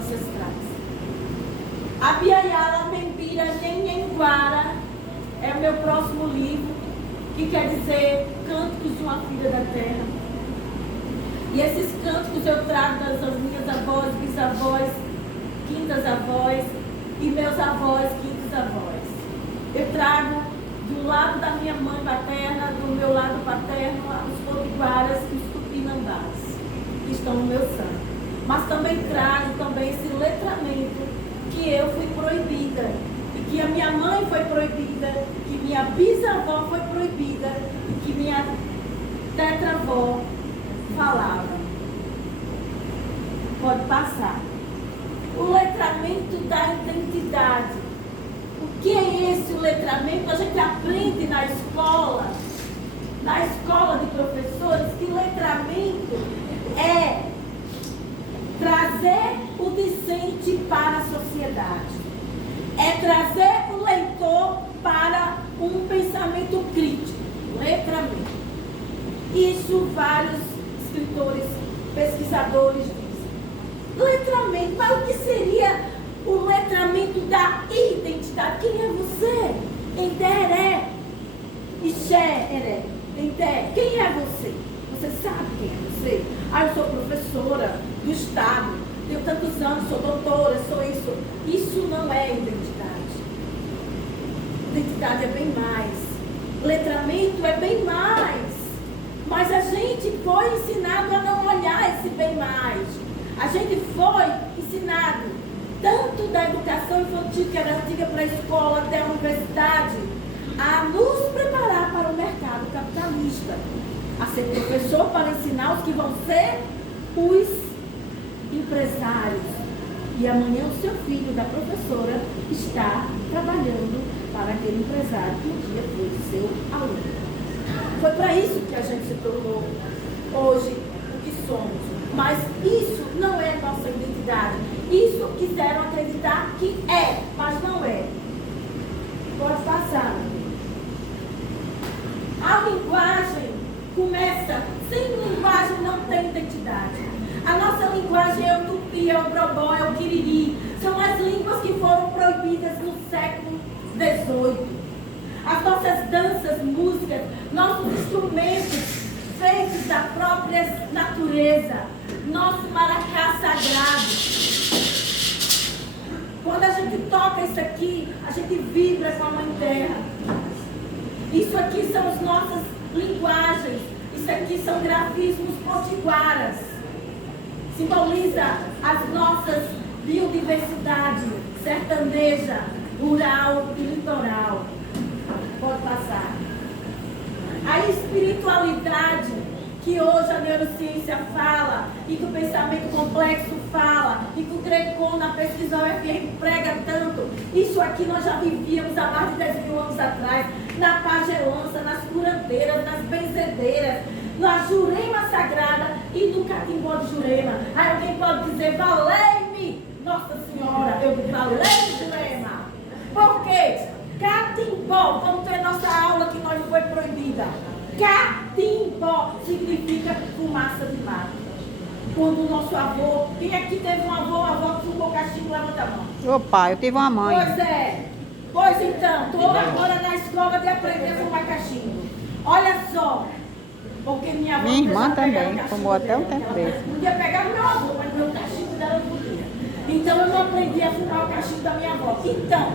ancestrais. A Biayala Membira Nhenhenguara é o meu próximo livro, que quer dizer Cânticos de uma Filha da Terra. E esses cânticos eu trago das minhas avós, bisavós, quintas avós e meus avós, quintos avós. Eu trago do lado da minha mãe paterna, do meu lado paterno, os potiguaras e os tupinambás, que estão no meu sangue. Mas também trago esse letramento que eu fui proibida, e que a minha mãe foi proibida, que minha bisavó foi proibida, e que minha tetravó falava. Pode passar. O letramento da identidade. O que é esse letramento? A gente aprende na escola de professores, que letramento é trazer o discente para a sociedade. É trazer o leitor para um pensamento crítico. Letramento. Isso vários escritores, pesquisadores dizem. Letramento, mas o que seria o letramento da identidade? Quem é você? Enteré. Ixé, Enteré. Quem é você? Você sabe quem é você? Eu sou professora do Estado, tenho tantos anos, sou doutora, sou isso. Isso não é identidade. Identidade é bem mais. Letramento é bem mais. Mas a gente foi ensinado a não olhar esse bem mais. A gente foi ensinado, tanto da educação infantil, que era antiga para a escola, até a universidade, a nos preparar para o mercado capitalista. A ser professor para ensinar os que vão ser os empresários. E amanhã o seu filho da professora está trabalhando para aquele empresário que um dia foi seu aluno. Foi para isso que a gente se tornou hoje o que somos. Mas isso não é nossa identidade. Isso quiseram acreditar que é, mas não é. Pode passar. A linguagem começa, sem linguagem não tem identidade. A nossa linguagem é o tupi, é o brobó, é o quiriri. São as línguas que foram proibidas no século XVIII. As nossas danças, músicas, nossos instrumentos feitos da própria natureza, nosso maracá sagrado. Quando a gente toca isso aqui, a gente vibra com a Mãe Terra. Isso aqui são as nossas linguagens, isso aqui são grafismos potiguaras. Simboliza as nossas biodiversidades sertaneja, rural e litoral. Pode passar. A espiritualidade que hoje a neurociência fala, e que o pensamento complexo fala, e que o Greco na pesquisa UFR prega tanto, isso aqui nós já vivíamos há mais de 10 mil anos atrás, na pagelança, nas curandeiras, nas benzedeiras, na Jurema Sagrada e no catimbó de Jurema. Aí alguém pode dizer, valei-me, Nossa Senhora. Eu digo, valei-me, Jurema. Por quê? Catimbó, vamos ter nossa aula que nós foi proibida. Catimbó significa fumaça de mato. Quando o nosso avô, quem aqui teve um avô que fumou cachimbo, levanta a mão. Opa, eu tive uma mãe. Pois é. Pois então, estou agora na escola de aprender a fumar cachimbo. Olha só. Porque minha avó... Minha irmã também fumou até um tempo desse. Podia pegar o meu avô, mas meu cachimbo dela não podia. Então eu não aprendi a fumar o cachimbo da minha avó. Então,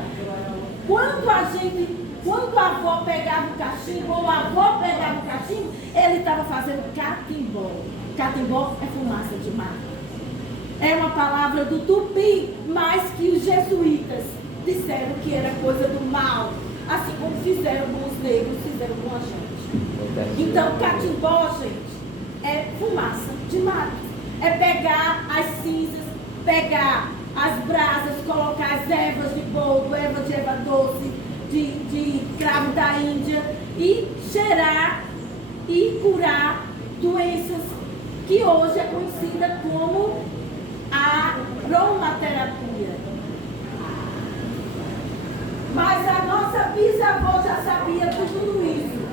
quando a avó pegava o cachimbo, ou a avó pegava o cachimbo, ele estava fazendo catimbó. Catimbó é fumaça de mato. É uma palavra do tupi, mas que os jesuítas disseram que era coisa do mal. Assim como fizeram com os negros, fizeram com a gente. Então, catimbó, gente, é fumaça de mato. É pegar as cinzas, pegar as brasas, colocar as ervas de boldo, erva de erva doce, de cravo da Índia, e cheirar e curar doenças que hoje é conhecida como a aromaterapia. Mas a nossa bisavó já sabia de tudo isso.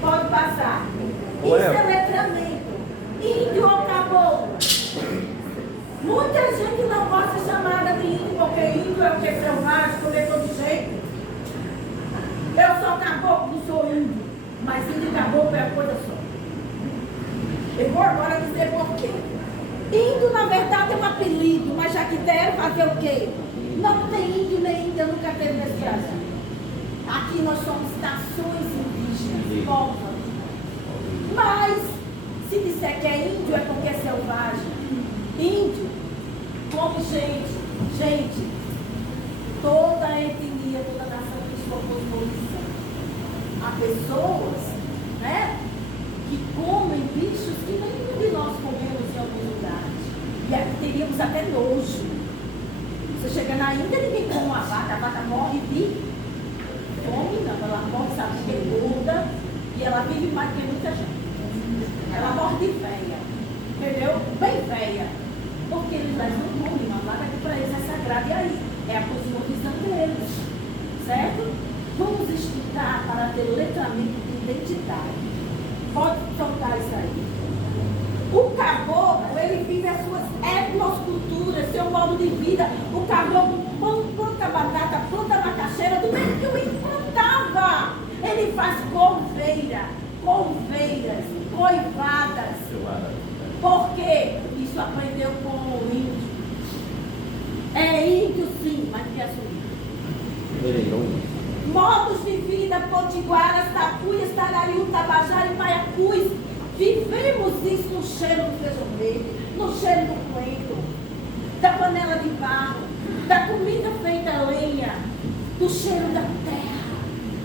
Pode passar. Isso é letramento. Índio ou caboclo. Muita gente não gosta de ser chamada de índio, porque índio é o que é selvagem, comer todo jeito. Eu sou caboclo, não sou índio. Mas índio e caboclo é a coisa só. Eu vou agora dizer por quê. Índio, na verdade, é um apelido, mas já que deram fazer o quê? Não tem índio nem índia, nunca teve nesse Brasil. Aqui nós somos nações indígenas, povos. Mas, se disser que é índio, é porque é selvagem. Índio, como gente, toda a etnia, toda a nação tem sua cosmovisão. Há pessoas, né, que comem bichos que nenhum de nós comemos em alguns lugares. E aqui teríamos até nojo. Você chega na Índia, ninguém come uma vaca, a vaca morre de fome, não, ela morre, sabe, porque é gorda, e ela vive mais que muita gente. Ela morre de veia, entendeu? Bem veia. Porque eles não comem uma vaca que para eles é sagrada. E aí? É a cosmovisão deles. Certo? Vamos estudar para ter letramento de identidade. Pode soltar isso aí. O caboclo, ele vive as suas etnosculturas, seu modo de vida. O caboclo planta batata, planta macaxeira, do mesmo que o índio plantava. Ele faz couveiras, coivadas. Por quê? Isso aprendeu com o índio. É índio sim, mas que é índio. Modos de vida, potiguaras, tapuias, tarariu, tabajara e paiacus. Vivemos isso no cheiro do feijão verde, no cheiro do coentro, da panela de barro, da comida feita a lenha, do cheiro da terra.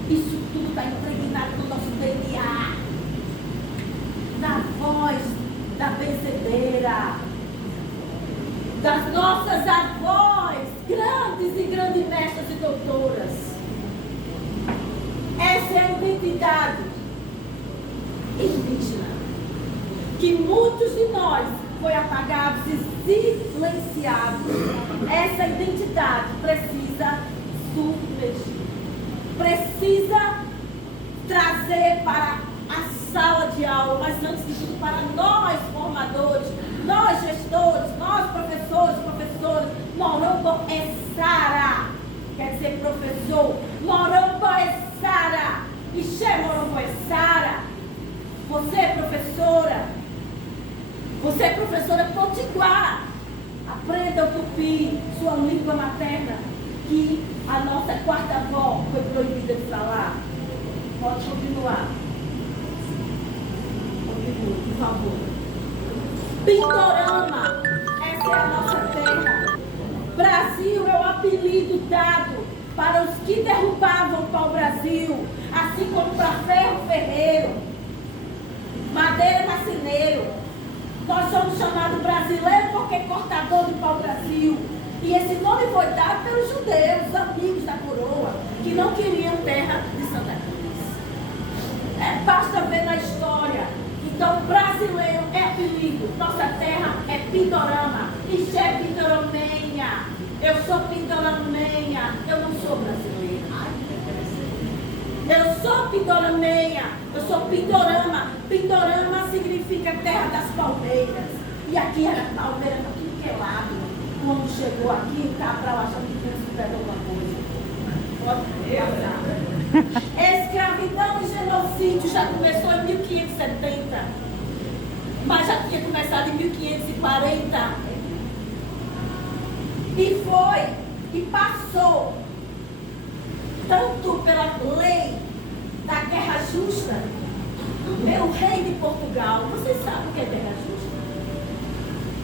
Isso tudo está impregnado no nosso DNA. Na voz da benzedeira, das nossas avós, grandes e grandes mestras e doutoras. Essa é a identidade indígena, que muitos de nós foi apagados e silenciados. Essa identidade precisa submergir, precisa trazer para a sala de aula, mas antes de tudo para nós formadores, nós gestores, nós professores, Morambo é Sara, quer dizer professor, Morambo é Sara, Ixê Morambo é Sara. Você é professora potiguar. Aprenda o tupi, sua língua materna, que a nossa quarta avó foi proibida de falar. Pode continuar. Continue, por favor. Pindorama, essa é a nossa terra. Brasil é o apelido dado para os que derrubavam o pau-brasil, assim como para ferro ferreiro, madeira marceneiro. Nós somos chamados brasileiros porque é cortador de pau-brasil. E esse nome foi dado pelos judeus, amigos da coroa, que não queriam terra de Santa Cruz. Basta ver na história. Então, brasileiro é apelido. Nossa terra é Pindorama. Ixê é Pindoramenha. Eu sou Pindoramenha. Eu não sou brasileira. Eu sou Pindoramenha. Eu sou Pindorama. Pindorama significa terra das palmeiras. E aqui era palmeira para tudo que é lado. Quando chegou aqui, o Cabral achando que tinha superado alguma coisa. Pode passar. Escravidão e genocídio já começou em 1570. Mas já tinha começado em 1540. E foi, e passou, tanto pela lei da guerra justa, meu rei de Portugal. Vocês sabem o que é guerra justa?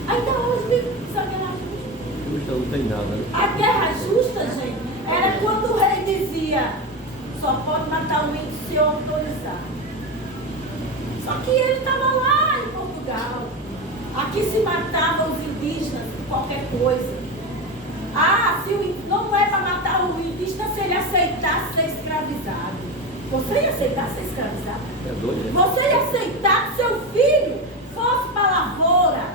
Ainda hoje vive essa guerra justa. Justa não tem nada, né? A guerra justa, gente, era quando o rei dizia: só pode matar o índio se autorizar. Só que ele estava lá em Portugal. Aqui se matavam os indígenas por qualquer coisa. Ah, se o índio, não é para matar o indígena se ele aceitasse ser escravizado. Você ia aceitar ser escravizado? É doido, né? Você ia aceitar que seu filho fosse para a lavoura,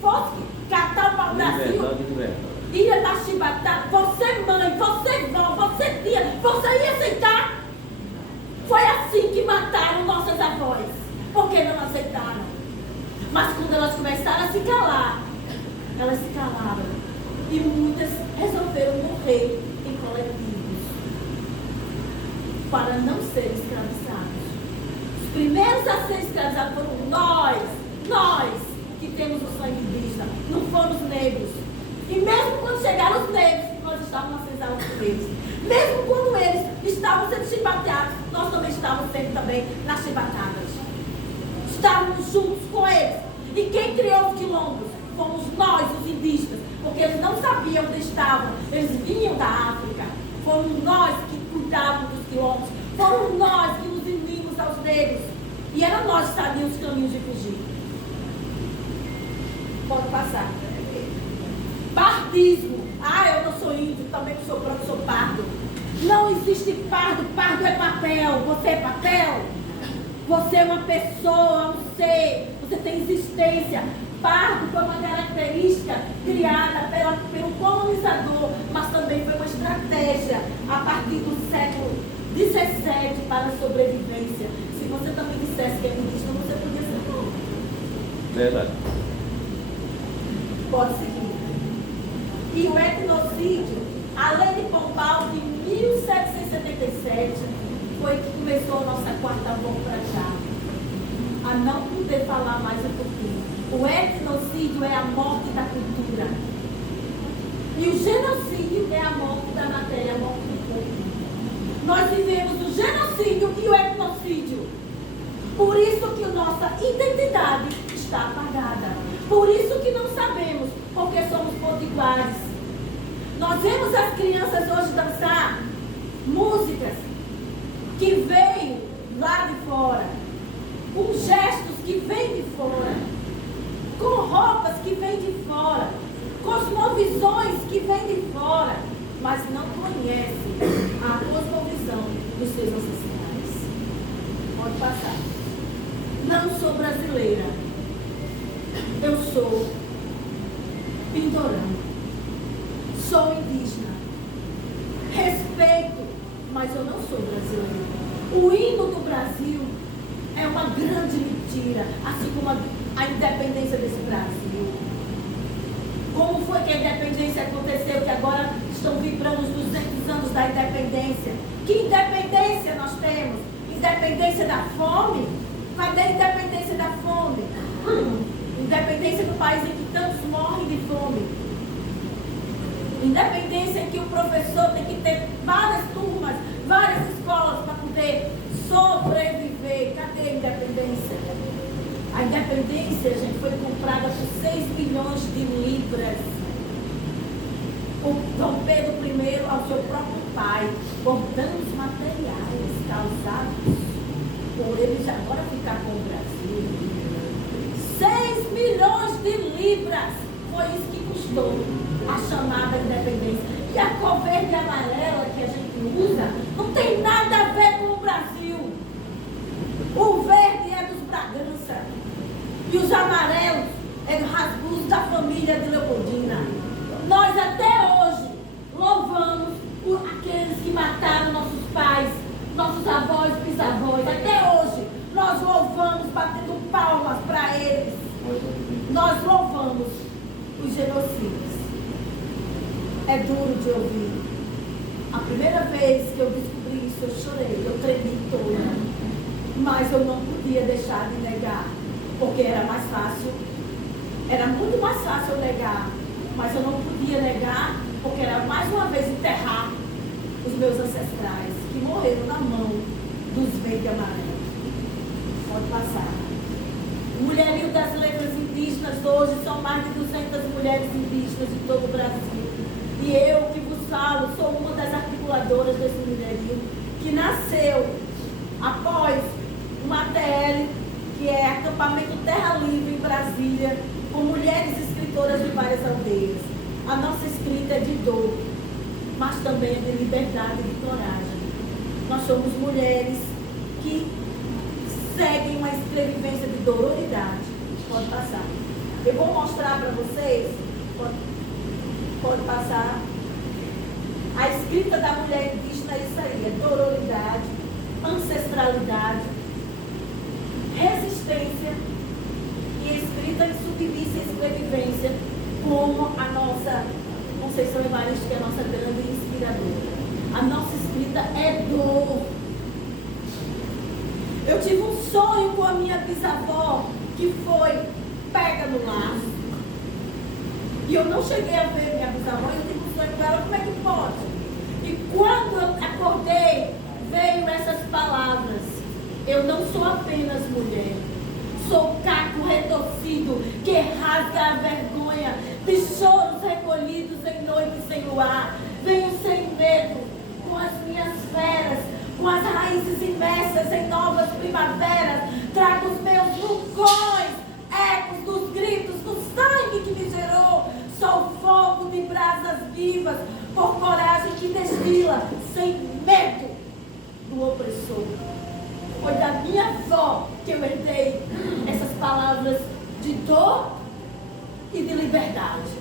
fosse catar o pau-brasil, ia dar chibatada? Você mãe, você vó, você tia, você ia aceitar? Foi assim que mataram nossas avós, porque não aceitaram. Mas quando elas começaram a se calar, elas se calaram. E muitas resolveram morrer em coletivos para não serem escravizados. Os primeiros a ser escravizados foram nós que temos o sangue indígena, não foram os negros. E mesmo quando chegaram os negros, nós estávamos na senzala deles. Mesmo quando eles estavam sendo chibateados, nós também estávamos sendo também nas chibatadas. Estávamos juntos com eles. E quem criou os quilombos? Fomos nós, os indígenas, porque eles não sabiam onde estavam. Eles vinham da África. Fomos nós que cuidávamos dos quilombos. Fomos nós que nos unimos aos negros. E era nós que sabíamos os caminhos de fugir. Pode passar. Pardismo. Eu não sou índio, também não sou branco, sou pardo. Não existe pardo. Pardo é papel. Você é papel. Você é uma pessoa, um ser. Você tem existência. Pardo foi uma característica criada pelo colonizador, mas também foi uma estratégia a partir do século XVII para a sobrevivência. Se você também dissesse que é indígena, você podia ser não. Verdade. Pode seguir. E o etnocídio, além de Pombal, de 1777, foi que começou a nossa quarta volta para cá. A não poder falar mais um pouquinho. O etnocídio é a morte da cultura. E o genocídio é a morte da matéria, a morte do corpo. Nós vivemos o genocídio e o etnocídio. Por isso que a nossa identidade está apagada. Por isso que não sabemos, porque somos potiguares. Nós vemos as crianças hoje dançar músicas que veio lá de fora, com gestos que vêm de fora, com roupas que vêm de fora, cosmovisões que vêm de fora, mas não conhecem a cosmovisão dos seus ancestrais. Pode passar. Não sou brasileira. Eu sou pindorã. Sou indígena. Respeito, mas eu não sou brasileira. O hino do Brasil é uma grande mentira, assim como a independência desse Brasil. Como foi que a independência aconteceu, que agora estão vibrando os 200 anos da independência? Que independência nós temos? Independência da fome? Cadê a independência da fome? Independência do país em que tantos morrem de fome. Independência em que o professor tem que ter várias turmas, várias escolas para poder sobreviver. Cadê a independência? A independência, gente, foi comprada por 6 bilhões de libras. O Dom Pedro I ao seu próprio pai, por danos materiais causados por eles agora ficar com o Brasil. 6 milhões de libras. Foi isso que custou a chamada independência. E a cor verde e amarela que a gente usa não tem nada a ver com o Brasil. O verde é dos Bragança e os amarelos é do Rasgus, da família de Leopoldina. Nós até hoje louvamos aqueles que mataram nossos pais, nossos avós, bisavós. Até hoje nós louvamos, batendo palmas para eles. Nós louvamos os genocídios. É duro de ouvir. A primeira vez que eu descobri isso, eu chorei, eu tremi toda. Mas eu não podia deixar de negar, porque era mais fácil, era muito mais fácil eu negar, mas eu não podia negar, porque era mais uma vez enterrar os meus ancestrais, que morreram na mão dos verdes e amarelos. Pode passar. O mulherio das letras indígenas hoje são mais de 200 mulheres indígenas de todo o Brasil. E eu que vos falo, sou uma das articuladoras desse mulherio, que nasceu após uma ATL, que é Acampamento Terra Livre em Brasília, com mulheres escritoras de várias aldeias. A nossa escrita é de dor, mas também é de liberdade e de coragem. Nós somos mulheres que seguem uma escrevivência de dororidade. Pode passar. Eu vou mostrar para vocês, pode passar. A escrita da mulher indígena é isso aí, é dororidade, ancestralidade, resistência e escrita em submissa e escrevivência como a nossa Conceição Evaristo, que é a nossa grande inspiradora. A nossa escrita é dor. Eu tive um sonho com a minha bisavó, que foi pega no laço. E eu não cheguei a ver minha bisavó, eu tive um sonho com ela, como é que pode? E quando eu acordei, veio essas palavras: eu não sou apenas mulher, sou caco retorcido que rasga a vergonha de choros recolhidos em noite sem luar. Venho sem medo, com as minhas feras, com as raízes imersas em novas primaveras. Trago os meus vulcões, ecos dos gritos, do sangue que me gerou. Sou fogo de brasas vivas, por coragem que destila, sem medo do opressor. Foi da minha avó que eu herdei essas palavras de dor e de liberdade.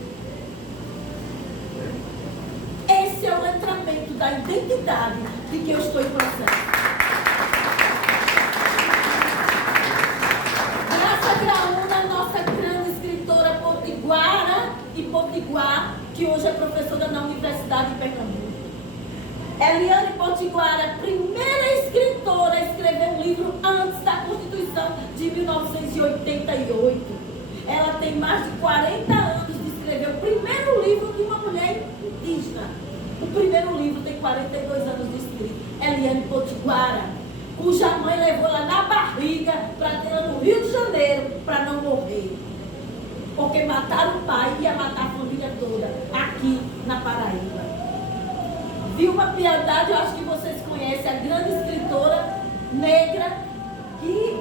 Esse é o letramento da identidade de que eu estou em processo. Graça Graúna, nossa grande escritora potiguara e potiguar, que hoje é professora na Universidade de Pernambuco. Eliane Potiguara, primeira escritora a escrever um livro antes da Constituição de 1988. Ela tem mais de 40 anos de escrever o primeiro livro de uma mulher indígena. O primeiro livro tem 42 anos de escrito. Eliane Potiguara, cuja mãe levou ela na barriga para ter ela no Rio de Janeiro para não morrer. Porque mataram o pai e ia matar a família toda aqui na Paraíba. Vilma Piedade, eu acho que vocês conhecem, a grande escritora negra que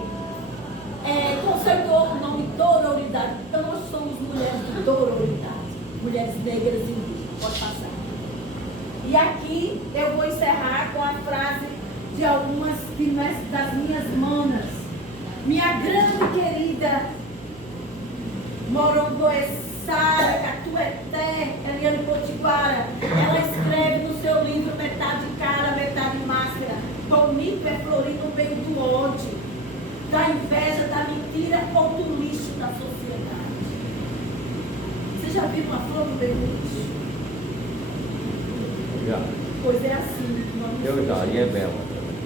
conceitou o nome Dororidade. Então nós somos mulheres de Dororidade, mulheres negras e indígenas. Pode passar. E aqui eu vou encerrar com a frase de algumas das minhas manas. Minha grande querida Morongoessara, Catueté, Eliane Potiguara, ela escreve no seu livro Metade Cara, Metade Máscara: bonito é florir no meio do ódio, da inveja, da mentira ou do lixo da sociedade. Você já viu uma flor no meio do lixo? Já. Pois é assim. Eu já, e é bela.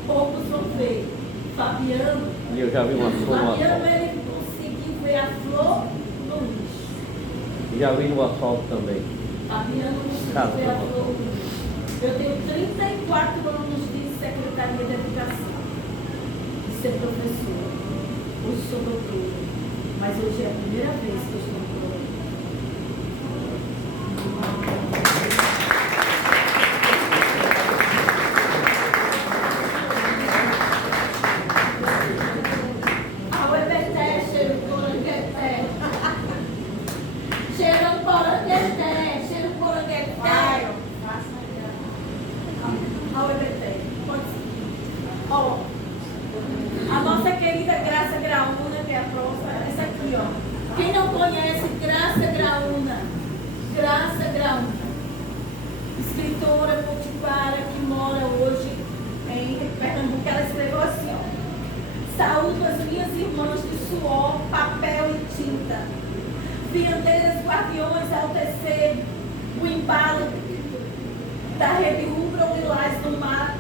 Poucos vão ver. Fabiano. E eu já vi uma flor no Fabiano, asfalto. ele conseguiu ver a flor no lixo. E já vi no asfalto também. Fabiano conseguiu ver a flor no lixo. Eu tenho 34 anos de Secretaria de Educação, de ser professora. Hoje sou doutora, mas hoje é a primeira vez que eu estou doutora. A nossa querida Graça Graúna, que é a profa, essa aqui, ó. Quem não conhece Graça Graúna? Graça Graúna, escritora potiguara que mora hoje em Pernambuco. Ela escreveu assim, ó: saúdo as minhas irmãs de suor, papel e tinta, fiandeiras guardiões ao tecer o embalo da rede rubra ou lilás no mar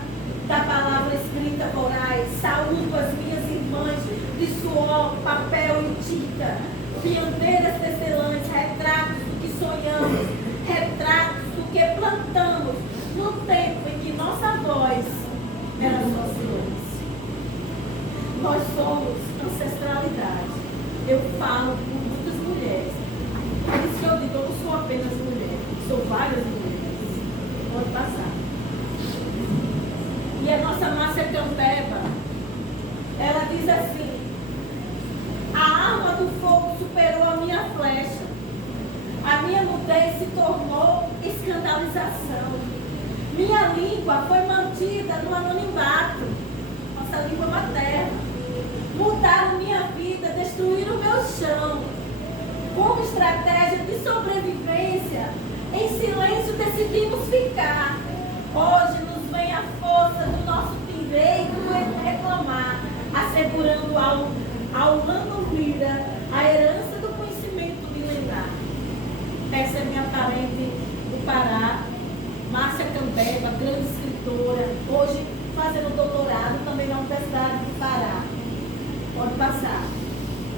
da palavra escrita voraz. Saúdo as minhas irmãs de suor, papel e tinta, fiandeiras tecelãs, retratos do que sonhamos, retratos do que plantamos, no tempo em que nossa voz era só silêncio. Nós somos ancestralidade. Eu falo por muitas mulheres. Por isso que eu digo, eu não sou apenas mulher, sou várias mulheres. Pode passar. E a nossa Márcia Campeba, ela diz assim: a arma do fogo superou a minha flecha, a minha nudez se tornou escandalização, minha língua foi mantida no anonimato, nossa língua materna, mudaram minha vida, destruíram o meu chão, como estratégia de sobrevivência, em silêncio decidimos ficar. Hoje nos vem a força do nosso direito de reclamar, assegurando ao Lano Lira a herança do conhecimento milenar. Pará. Márcia Cambeba, grande escritora, hoje fazendo doutorado também na Universidade do Pará. Pode passar.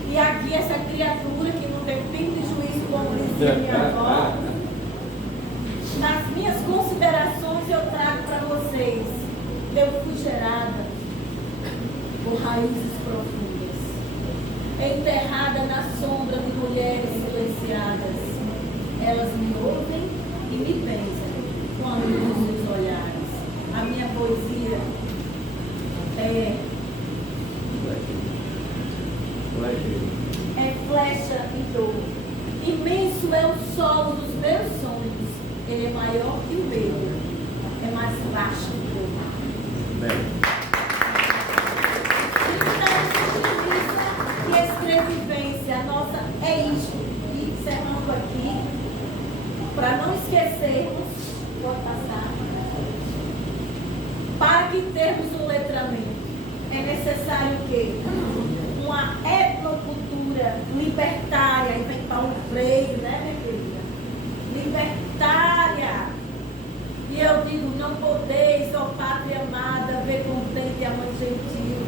E aqui essa criatura que não tem um pingo de juízo, como dizia minha avó. Nas minhas considerações eu trago para vocês. Eu fui gerada por raízes profundas, enterrada na sombra de mulheres silenciadas. Elas me ouvem e me pensam com a luz dos seus olhares. A minha poesia é flecha e dor. Imenso é o solo dos meus sonhos. Ele é maior que o meu. É mais baixo que o mar. E escrevivência, a nossa é isto. E encerrando aqui, para não esquecermos, vou passar, para que termos um letramento, é necessário o quê? Uma etnocultura libertária, inventar um freio, né, minha querida? Libertária. E eu digo, não podeis, ó pátria amada, ver contente a mãe gentil,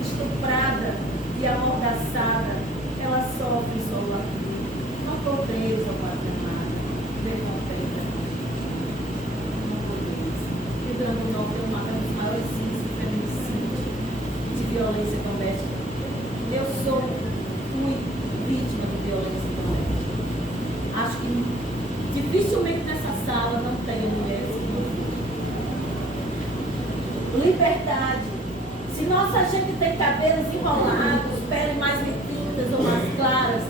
estuprada e amordaçada, ela sofre só aqui. Não podeis, ó pátria amada, ver contente a mãe gentil. Não podeis. Rio Grande do Norte é um dos maiores índices de feminicídio, de violência doméstica. Eu fui vítima de violência doméstica. Acho que dificilmente nessa sala não tem mulheres. Liberdade. Se nossa gente tem cabelos enrolados, pele mais retintas ou mais claras,